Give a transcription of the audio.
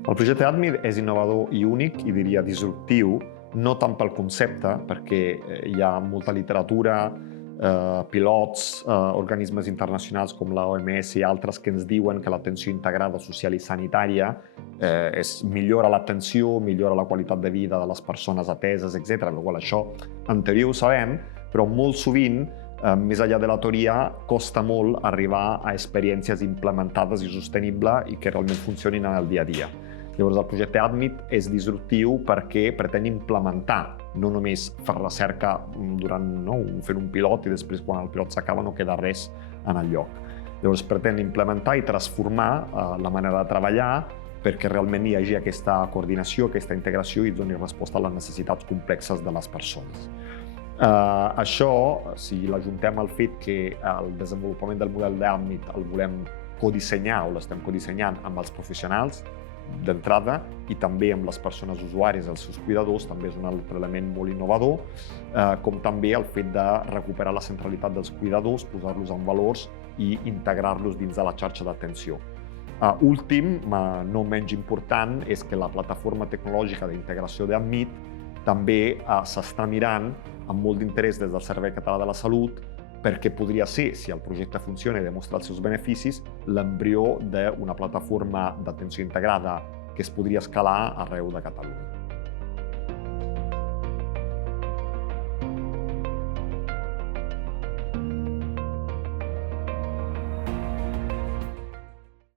El projecte ADMIT és innovador i únic, i diria disruptiu, no tant pel concepte, perquè hi ha molta literatura, pilots, organismes internacionals com la OMS i altres que ens diuen que l'atenció integrada social i sanitària millora l'atenció, millora la qualitat de vida de les persones ateses, etc. Això en teoria ho sabem, però molt sovint, més enllà de la teoria, costa molt arribar a experiències implementades i sostenibles i que realment funcionin en el dia a dia. Llavors, el projecte ADMIT és disruptiu perquè pretén implementar, no només fer recerca fent un pilot i després quan el pilot s'acaba no queda res en el lloc. Llavors, pretén implementar i transformar la manera de treballar perquè realment hi hagi aquesta coordinació, aquesta integració i doni resposta a les necessitats complexes de les persones. Això, si l'ajuntem al fet que el desenvolupament del model d'ADMIT el volem codissenyar o l'estem codissenyant amb els professionals d'entrada i també amb les persones usuàries, els seus cuidadors, també és un altre element molt innovador, com també el fet de recuperar la centralitat dels cuidadors, posar-los en valors i integrar-los dins de la xarxa d'atenció. Últim, no menys important, és que la plataforma tecnològica d'integració d'ADMIT també s'està mirant amb molt d'interès des del Servei Català de la Salut perquè podria ser, si el projecte funciona i demostra els seus beneficis, l'embrió d'una plataforma d'atenció integrada que es podria escalar arreu de Catalunya.